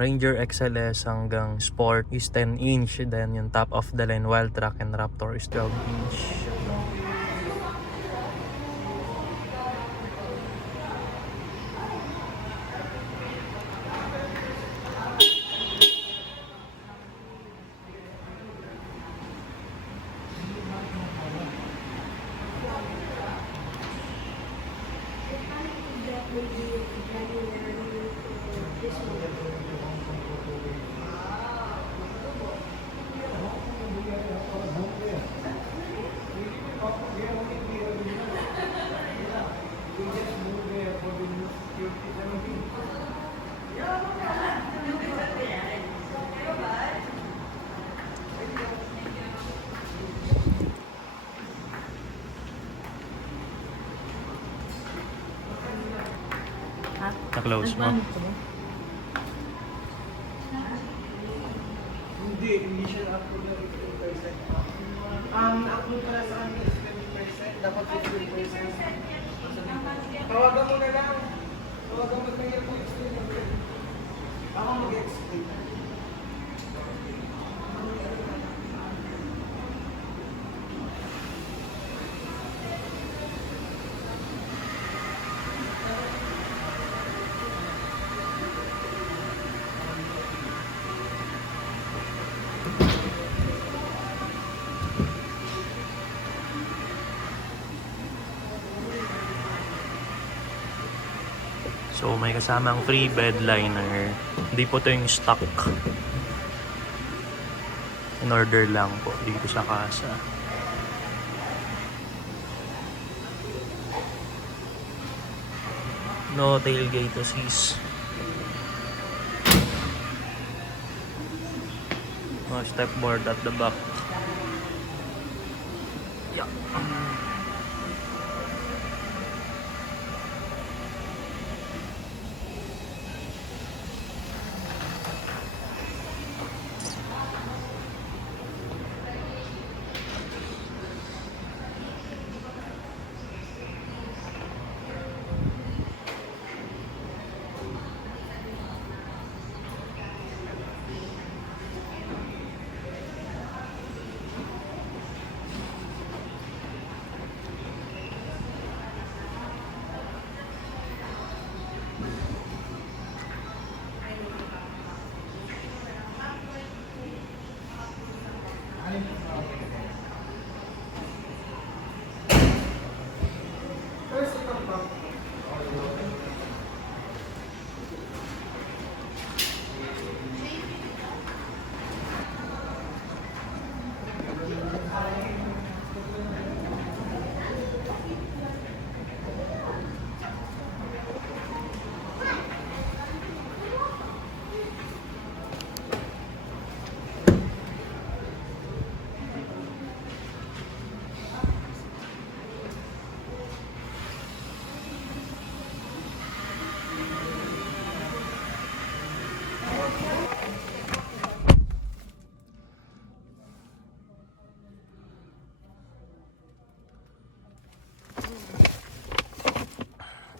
Ranger XLS hanggang Sport is 10 inch. Then yung top of the line Wild Track and Raptor is 12 inch. Na-close mo? Hindi siya na-upload na 15%. Na-upload pala sa amin is 20%. Dapat 15%. Tawagan mo na lang. Tawagan mo na yung explain. Ako mag-explain. So may kasamang free bed liner. Hindi po ito yung stock. In order lang po dito sa casa. No tailgate assist. No step board at the back. Yeah.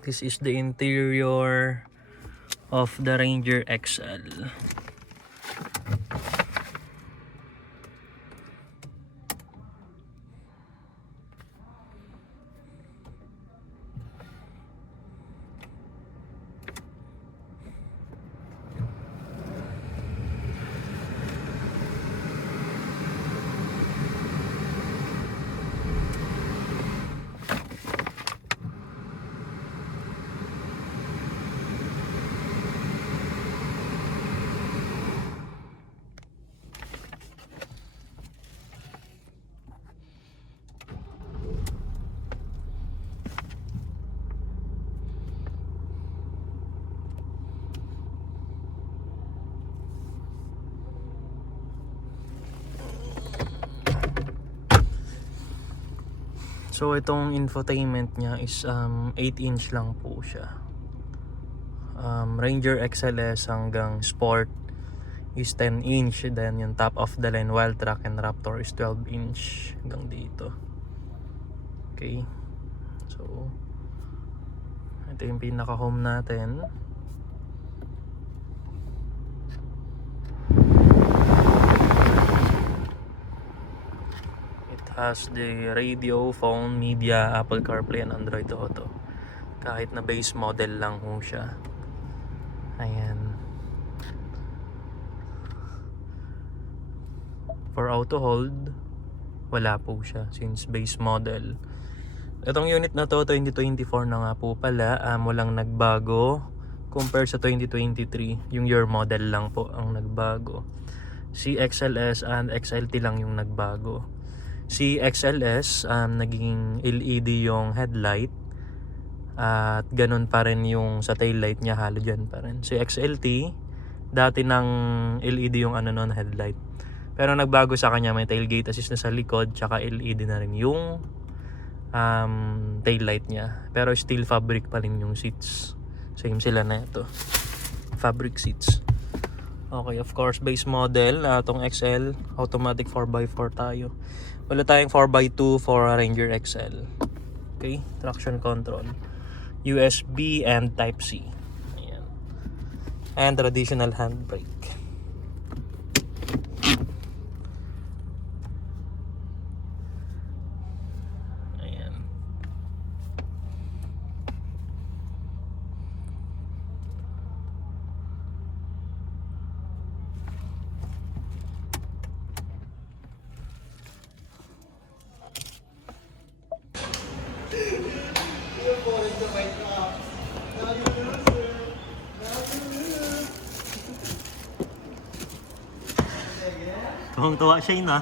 This is the interior of the Ranger XL. So itong infotainment niya is 8 inch lang po siya. Ranger XLS hanggang Sport is 10 inch. Then yung top of the line Wild Track and Raptor is 12 inch hanggang dito. Okay. So ito yung pinaka home natin. has the radio, phone, media, Apple CarPlay, and Android Auto. Kahit na base model lang ho siya. Ayan. For auto hold, wala po siya since base model. Itong unit na to, 2024 na nga po pala. Walang nagbago compare sa 2023. Yung year model lang po ang nagbago. Si XLS and XLT lang yung nagbago. Si XLS, naging LED yung headlight. At ganun pa rin yung sa taillight niya, halogen pa rin. Si XLT, dati ng LED yung ano nun, headlight. Pero nagbago sa kanya, may tailgate assist na sa likod, tsaka LED na rin yung taillight niya. Pero steel fabric pa rin yung seats. Same sila na ito. Fabric seats. Okay, of course, base model. Itong XL, automatic 4x4 tayo. Wala tayong 4x2 for Ranger XL. Okay, traction control. USB and Type-C. Ayan. And traditional handbrake. Ayan. Tuwang-tuwa siya yun, ah.